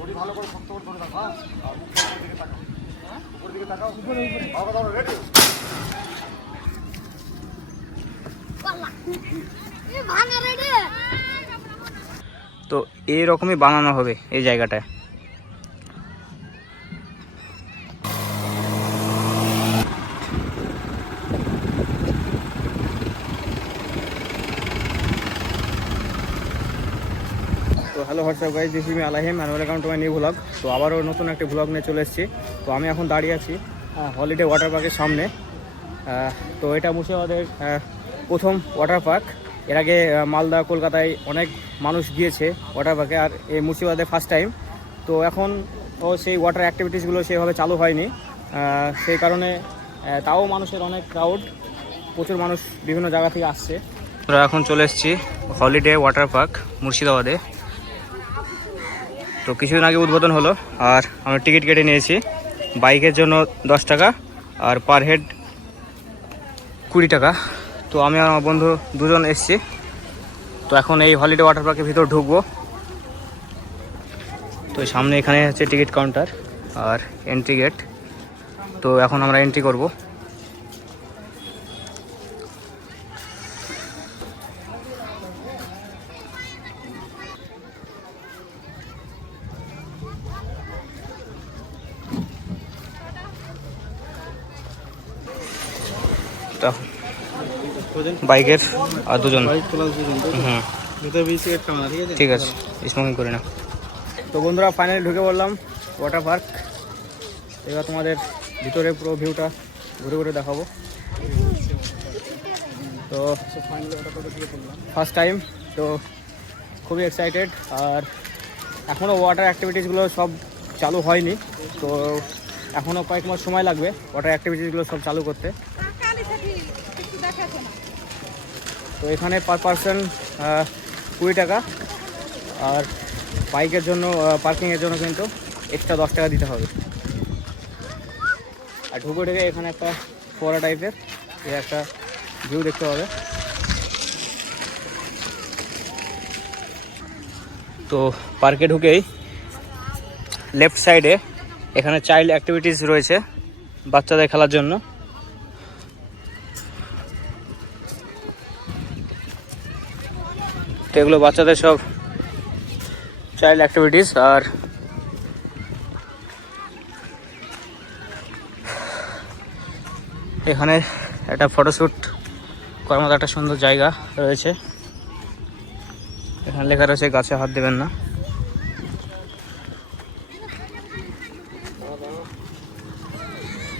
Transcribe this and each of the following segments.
দড়ি ভালো করে শক্ত করে ধরে রাখো, হ্যাঁ? আর উপরের দিকে তাকাও, উপরের দিকে তাকাও, উপরে বাবা দাও, রেডি। তো এইরকমই বানানো হবে এই জায়গাটায়। তো hello WhatsApp guys, this is me আলাহিম and welcome to my new blog. তো আবারও নতুন একটা ব্লগ নিয়ে চলে এসেছি। তো আমি এখন দাঁড়িয়ে আছি হলিডে ওয়াটার পার্কের সামনে। তো এটা মুর্শিদাবাদের প্রথম ওয়াটার পার্ক। এর আগে মালদা, কলকাতায় অনেক মানুষ গিয়েছে ওয়াটার পার্কে, আর এই মুর্শিদাবাদে ফার্স্ট টাইম। তো এখন সেই ওয়াটার অ্যাক্টিভিটিসগুলো সেভাবে চালু হয়নি, সেই কারণে তাও মানুষের অনেক ক্রাউড, প্রচুর মানুষ বিভিন্ন জায়গা থেকে আসছে। আমরা এখন চলে এসেছি হলিডে ওয়াটার পার্ক মুর্শিদাবাদে। তো কিছুদিন আগে উদ্বোধন হলো, আর আমরা টিকিট কেটে নিয়েছি। বাইকের জন্য 10 টাকা আর পার হেড 20 টাকা। তো আমি আর আমার বন্ধু দুজন এসেছি। তো এখন এই হলিডে ওয়াটার পার্কের ভিতর ঢুকবো। তো সামনে এখানে হচ্ছে টিকিট কাউন্টার আর এন্ট্রি গেট। তো এখন আমরা এন্ট্রি করব। বাইকের আর দুজন, ঠিক আছে, স্মোকিং করি না। তো বন্ধুরা, ফাইনালি ঢুকে পড়লাম ওয়াটার পার্ক। এবার তোমাদের ভিতরে পুরো ভিউটা ঘুরে ঘুরে দেখাবো। তো ফার্স্ট টাইম, তো খুবই এক্সাইটেড। আর এখনও ওয়াটার অ্যাক্টিভিটিসগুলো সব চালু হয়নি, তো এখনও কয়েক মাস সময় লাগবে ওয়াটার অ্যাক্টিভিটিসগুলো সব চালু করতে। তো এখানে পার পারসন 20 টাকা, আর বাইকের জন্য পার্কিংয়ের জন্য কিন্তু এক্সট্রা 10 টাকা দিতে হবে। আর ঢুকে এখানে একটা ফোয়ারা টাইপের একটা ভিউ দেখতে হবে। তো পার্কে ঢুকেই লেফট সাইডে এখানে চাইল্ড অ্যাক্টিভিটিস রয়েছে বাচ্চাদের খেলার জন্য। তো এগুলো বাচ্চাদের সব চাইল্ড অ্যাক্টিভিটিস। আর এখানে একটা ফটোশ্যুট করার মতো একটা সুন্দর জায়গা রয়েছে। এখানে লেখা রয়েছে গাছে হাত দেবেন না।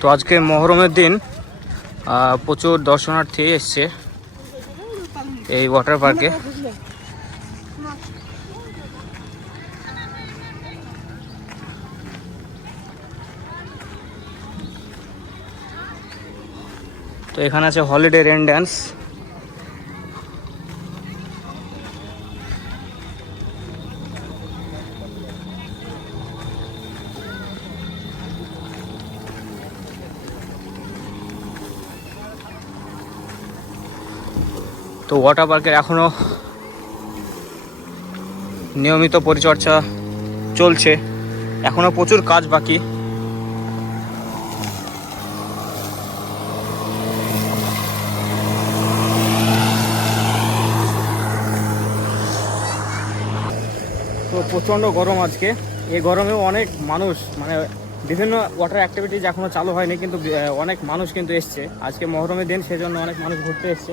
তো আজকে মহরমের দিন, প্রচুর দর্শনার্থী এসছে এই ওয়াটার পার্কে। তো এখানে আছে হলিডে রেন ড্যান্স। তো ওয়াটার পার্কের এখনো নিয়মিত পরিচর্যা চলছে, এখনো প্রচুর কাজ বাকি। তো প্রচণ্ড গরম আজকে। এই গরমেও অনেক মানুষ, মানে বিভিন্ন ওয়াটার অ্যাক্টিভিটিজ এখনও চালু হয়নি, কিন্তু অনেক মানুষ কিন্তু এসছে। আজকে মহরমের দিন, সেজন্য অনেক মানুষ ঘুরতে এসছে।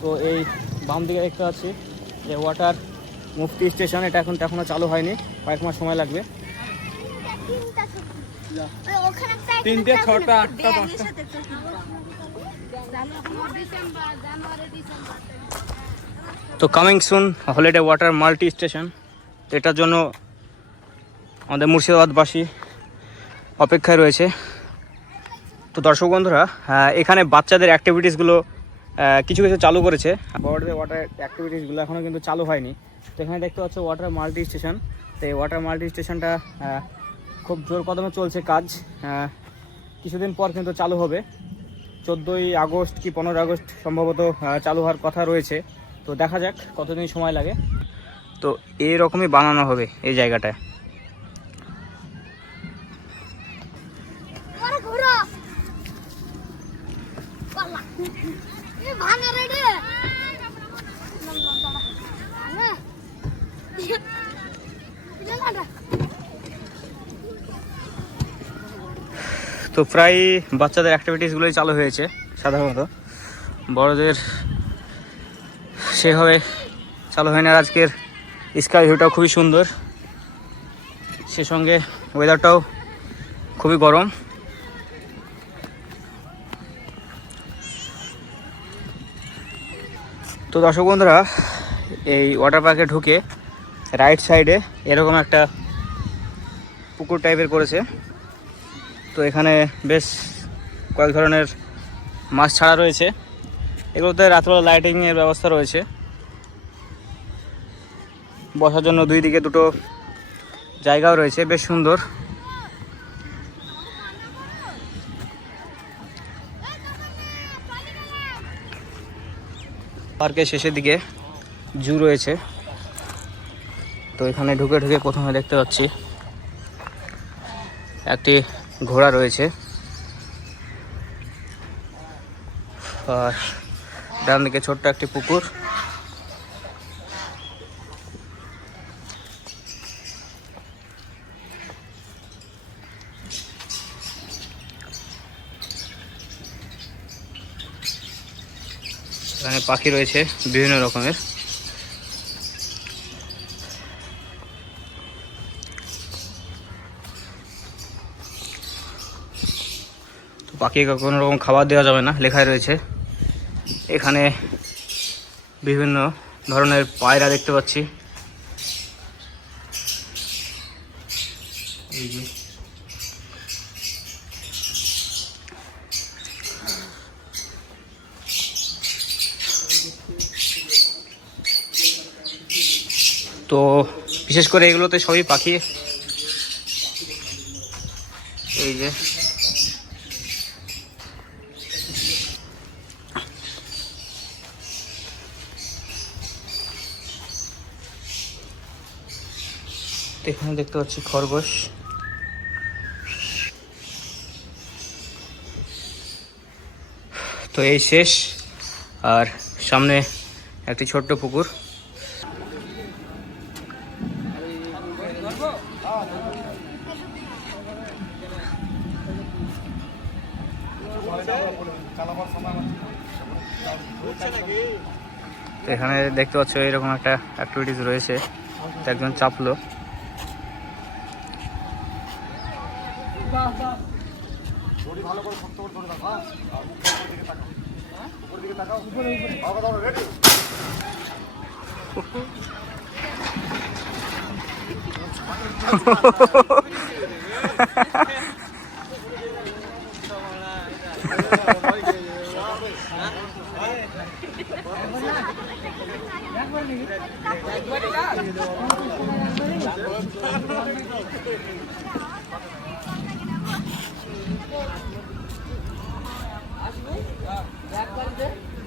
তো এই বাম দিকে দেখতে পাচ্ছি যে ওয়াটার মুফতি স্টেশন, এটা এখনও চালু হয়নি, কয়েক মাস সময় লাগবে। 3টে 6টা 8টা 5টা। তো coming soon holiday water multi station, এটার জন্য আমাদের মুর্শিদাবাদবাসী অপেক্ষায় রয়েছে। তো দর্শক বন্ধুরা, এখানে বাচ্চাদের অ্যাক্টিভিটিসগুলো কিছু কিছু চালু করেছে, বড়দের ওয়াটার অ্যাক্টিভিটিসগুলো এখনও কিন্তু চালু হয়নি। তো এখানে দেখতে পাচ্ছ ওয়াটার মাল্টি স্টেশন। তো এই ওয়াটার মাল্টি স্টেশনটা খুব জোর কদমে চলছে কাজ। কিছুদিন পর কিন্তু চালু হবে, 14ই আগস্ট কি 15 আগস্ট সম্ভবত চালু হওয়ার কথা রয়েছে। তো দেখা যাক কতদিন সময় লাগে। তো এইরকমই বানানো হবে এই জায়গাটায়। তো প্রায় বাচ্চাদের অ্যাক্টিভিটিসগুলোই চালু হয়েছে সাধারণত, বড়দের সেভাবে চালু হয়নি। আর আজকের স্কাই ভিউটাও খুবই সুন্দর, সে সঙ্গে ওয়েদারটাও খুবই গরম। তো দর্শক বন্ধুরা, এই ওয়াটার পার্কে ঢুকে রাইট সাইডে এরকম একটা পুকুর টাইপের করেছে। তো এখানে বেশ কয়েক ধরনের মাছ ছাড়া রয়েছে। এগুলোতে রাত্রবেলা লাইটিংয়ের ব্যবস্থা রয়েছে, বসার জন্য দুই দিকে দুটো জায়গাও রয়েছে, বেশ সুন্দর। পার্কের শেষের দিকে জু রয়েছে। তো এখানে ঢুকে ঢুকে প্রথমে দেখতে পাচ্ছি একটি ঘোড়া রয়েছে, আর ডান দিকে ছোট্ট একটি পুকুর। এখানে পাখি রয়েছে বিভিন্ন রকমের। তো পাখিকে কোনো রকম খাবার দেওয়া যাবে না লেখাই রয়েছে। এখানে বিভিন্ন ধরনের পায়রা দেখতে পাচ্ছি। এই যে তো বিশেষ করে এগুলোতে সবই পাখি। এই যে এখানে দেখতে পাচ্ছি খরগোশ। তো এই শেষ, আর সামনে একটি ছোট্ট পুকুর। তো এখানে দেখতে পাচ্ছ এরকম একটা অ্যাক্টিভিটিস রয়েছে। একজন চাপলো। ভালো করে শক্ত করে ধরে রাখো, হ্যাঁ? আর মুখটা উপরের দিকে তাকাও, উপরের দিকে তাকাও। বাবা দাও, রেডি?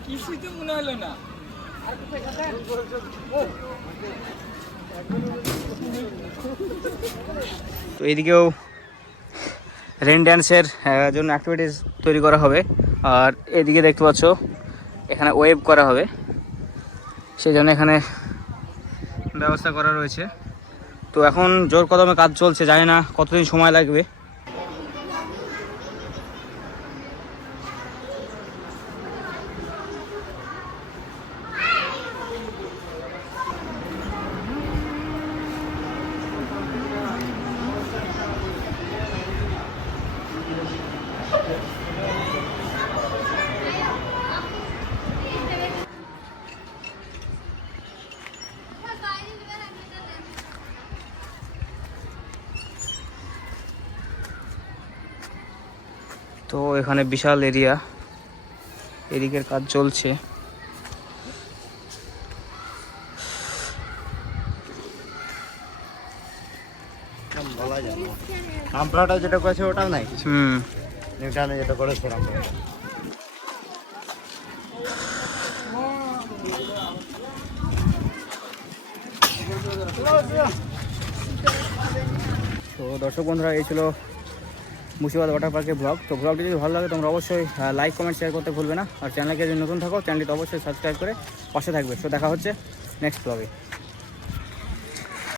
কিছুই তো মনে হলো না। তো এইদিকেও রেন ড্যান্সের জন্য অ্যাক্টিভিটিস তৈরি করা হবে। আর এদিকে দেখতে পাচ্ছ এখানে ওয়েভ করা হবে, সেই জন্য এখানে ব্যবস্থা করা রয়েছে। তো এখন জোর কদমে কাজ চলছে, জানি না কতদিন সময় লাগবে। তো এখানে বিশাল এরিয়া, এদিকের কাজ চলছে। আমপ্লাটা যেটা করেছে ওটাও নাই, নিউটনে যেটা করেছে আমপ্লা। তো দর্শক বন্ধুরা, এই ছিল মুর্শিদাবাদ ওয়াটার পার্কের ব্লগ। তো ব্লগটি যদি ভালো লাগে তোমরা অবশ্যই লাইক কমেন্ট শেয়ার করতে ভুলবে না। আর চ্যানেলকে যদি নতুন থাকো চ্যানেলটি অবশ্যই সাবস্ক্রাইব করে পাশে থাকবে। তো দেখা হচ্ছে নেক্সট ব্লগে।